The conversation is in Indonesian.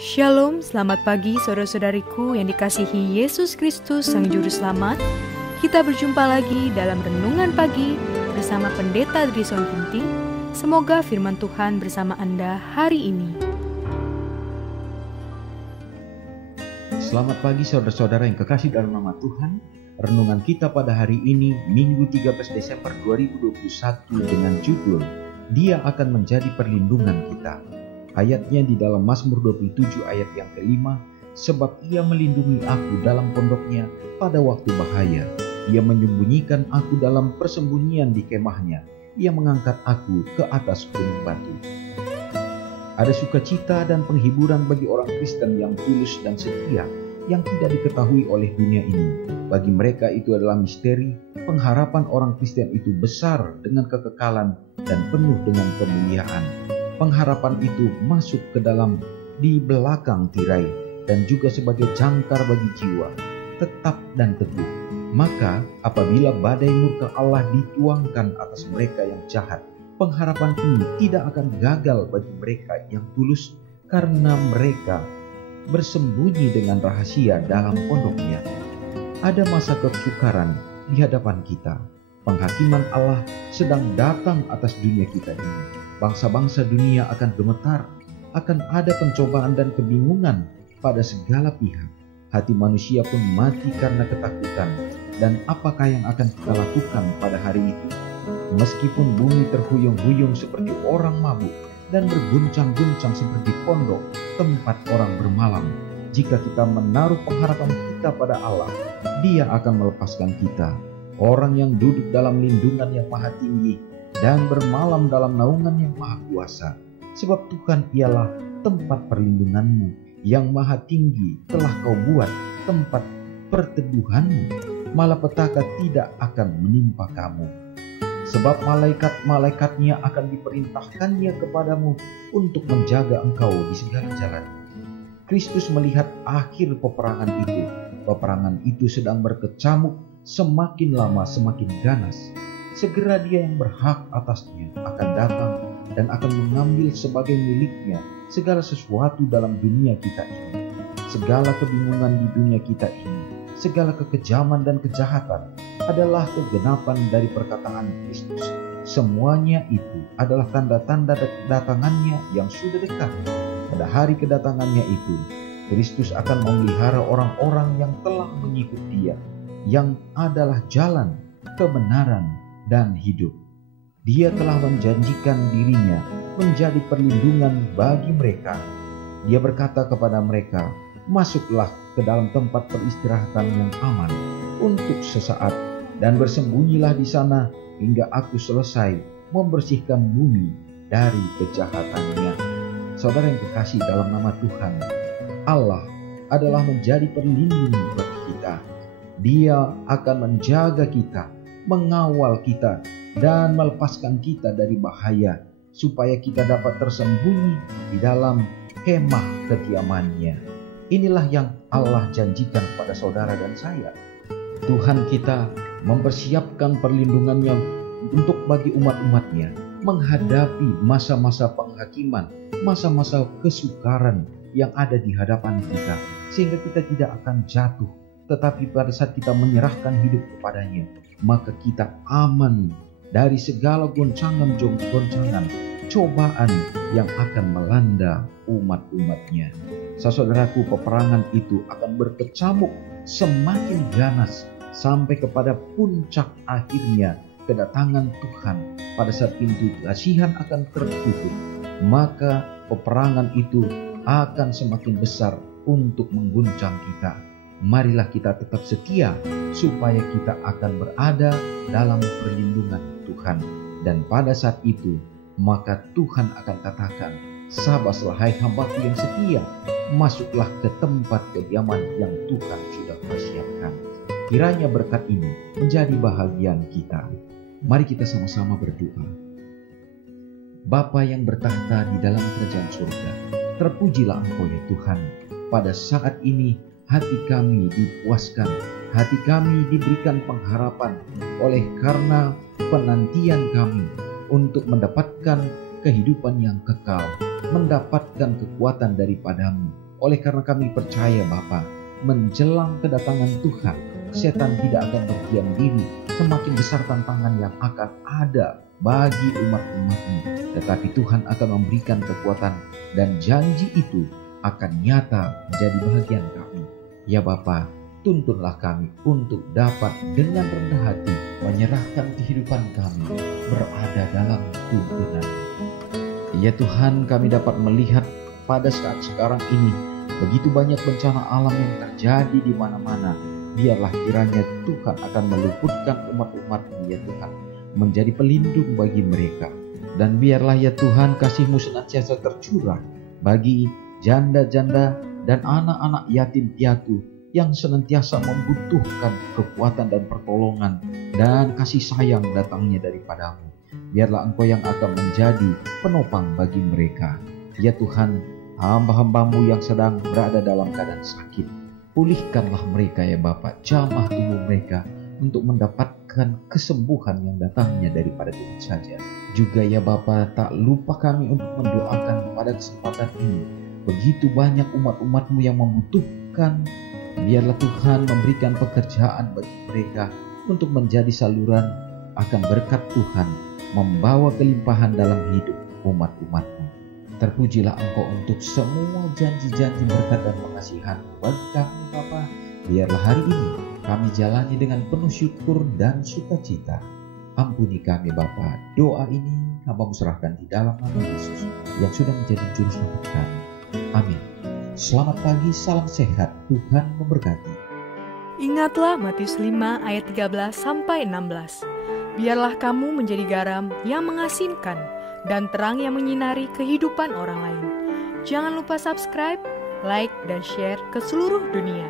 Shalom, selamat pagi saudara-saudariku yang dikasihi Yesus Kristus Sang Juru Selamat. Kita berjumpa lagi dalam Renungan Pagi bersama Pendeta Drison Ginting. Semoga firman Tuhan bersama Anda hari ini. Selamat pagi saudara-saudara yang kekasih dalam nama Tuhan. Renungan kita pada hari ini, Minggu 13 Desember 2021 dengan judul Dia akan menjadi perlindungan kita. Ayatnya di dalam Mazmur 27 ayat yang kelima, sebab ia melindungi aku dalam pondoknya pada waktu bahaya. Ia menyembunyikan aku dalam persembunyian di kemahnya. Ia mengangkat aku ke atas gunung batu. Ada sukacita dan penghiburan bagi orang Kristen yang tulus dan setia, yang tidak diketahui oleh dunia ini. Bagi mereka itu adalah misteri. Pengharapan orang Kristen itu besar dengan kekekalan dan penuh dengan kemuliaan. Pengharapan itu masuk ke dalam di belakang tirai dan juga sebagai jangkar bagi jiwa, tetap dan teguh. Maka apabila badai murka Allah dituangkan atas mereka yang jahat, pengharapan ini tidak akan gagal bagi mereka yang tulus karena mereka bersembunyi dengan rahasia dalam pondoknya. Ada masa kesukaran di hadapan kita. Penghakiman Allah sedang datang atas dunia kita ini. Bangsa-bangsa dunia akan gemetar, akan ada pencobaan dan kebingungan pada segala pihak. Hati manusia pun mati karena ketakutan. Dan apakah yang akan kita lakukan pada hari itu? Meskipun bumi terhuyung-huyung seperti orang mabuk dan berguncang-guncang seperti pondok tempat orang bermalam, jika kita menaruh pengharapan kita pada Allah, Dia akan melepaskan kita. Orang yang duduk dalam lindungan yang maha tinggi dan bermalam dalam naungan yang maha kuasa. Sebab Tuhan ialah tempat perlindunganmu, yang maha tinggi telah kau buat tempat perteduhanmu. Malapetaka tidak akan menimpa kamu. Sebab malaikat-malaikatnya akan diperintahkannya kepadamu untuk menjaga engkau di segala jalan. Kristus melihat akhir peperangan itu. Peperangan itu sedang berkecamuk, semakin lama semakin ganas. Segera Dia yang berhak atasnya akan datang dan akan mengambil sebagai miliknya segala sesuatu dalam dunia kita ini. Segala kebingungan di dunia kita ini, segala kekejaman dan kejahatan adalah kegenapan dari perkataan Kristus. Semuanya itu adalah tanda-tanda kedatangannya yang sudah dekat. Pada hari kedatangannya itu, Kristus akan memelihara orang-orang yang telah mengikut Dia, yang adalah jalan, kebenaran, dan hidup. Dia telah menjanjikan dirinya menjadi perlindungan bagi mereka. Dia berkata kepada mereka, masuklah ke dalam tempat peristirahatan yang aman untuk sesaat dan bersembunyilah di sana hingga aku selesai membersihkan bumi dari kejahatannya. Saudara yang kekasih dalam nama Tuhan, Allah adalah menjadi perlindungan bagi kita. Dia akan menjaga kita, mengawal kita, dan melepaskan kita dari bahaya, supaya kita dapat tersembunyi di dalam kemah kediamannya. Inilah yang Allah janjikan kepada saudara dan saya. Tuhan kita mempersiapkan perlindungannya untuk bagi umat-umatnya menghadapi masa-masa penghakiman, masa-masa kesukaran yang ada di hadapan kita, sehingga kita tidak akan jatuh. Tetapi pada saat kita menyerahkan hidup kepadanya, maka kita aman dari segala goncangan, cobaan yang akan melanda umat-umatnya. Saudaraku, peperangan itu akan berkecamuk semakin ganas sampai kepada puncak akhirnya kedatangan Tuhan. Pada saat pintu kasihan akan tertutup, maka peperangan itu akan semakin besar untuk mengguncang kita. Marilah kita tetap setia supaya kita akan berada dalam perlindungan Tuhan. Dan pada saat itu, maka Tuhan akan katakan, sabaslah hai hambaku yang setia, masuklah ke tempat kediaman yang Tuhan sudah persiapkan. Kiranya berkat ini menjadi bahagian kita. Mari kita sama-sama berdoa. Bapa yang bertahta di dalam kerajaan surga, terpujilah Engkau ya Tuhan. Pada saat ini hati kami dipuaskan, hati kami diberikan pengharapan oleh karena penantian kami untuk mendapatkan kehidupan yang kekal. mendapatkan kekuatan daripada-Mu. Oleh karena kami percaya Bapa, menjelang kedatangan Tuhan, setan tidak akan berdiam diri. Semakin besar tantangan yang akan ada bagi umat-umat-Mu, tetapi Tuhan akan memberikan kekuatan dan janji itu akan nyata menjadi bahagian kami. Ya Bapa, tuntunlah kami untuk dapat dengan rendah hati menyerahkan kehidupan kami berada dalam tuntunan. Ya Tuhan, kami dapat melihat pada saat sekarang ini begitu banyak bencana alam yang terjadi di mana-mana. Biarlah kiranya Tuhan akan meluputkan umat-umat-Mu ya Tuhan, menjadi pelindung bagi mereka. Dan biarlah ya Tuhan kasih-Mu senantiasa tercurah bagi janda-janda dan anak-anak yatim piatu yang senantiasa membutuhkan kekuatan dan pertolongan dan kasih sayang datangnya daripada-Mu. Biarlah Engkau yang akan menjadi penopang bagi mereka. Ya Tuhan, hamba-hamba-Mu yang sedang berada dalam keadaan sakit, pulihkanlah mereka ya Bapa, jamah tubuh mereka untuk mendapatkan kesembuhan yang datangnya daripada Tuhan saja. Juga ya Bapa, tak lupa kami untuk mendoakan pada kesempatan ini. Begitu banyak umat-umat-Mu yang membutuhkan. Biarlah Tuhan memberikan pekerjaan bagi mereka untuk menjadi saluran akan berkat Tuhan, membawa kelimpahan dalam hidup umat-umat-Mu. Terpujilah Engkau untuk semua janji-janji berkat dan pengasihan bagi kami Bapa. Biarlah hari ini kami jalani dengan penuh syukur dan sukacita. Ampuni kami Bapa. Doa ini Hamba-Mu serahkan di dalam nama Yesus yang sudah menjadi juru selamat kami. Amin. Selamat pagi, salam sehat, Tuhan memberkati. Ingatlah Matius 5 ayat 13-16. Biarlah kamu menjadi garam yang mengasinkan dan terang yang menyinari kehidupan orang lain. Jangan lupa subscribe, like, dan share ke seluruh dunia.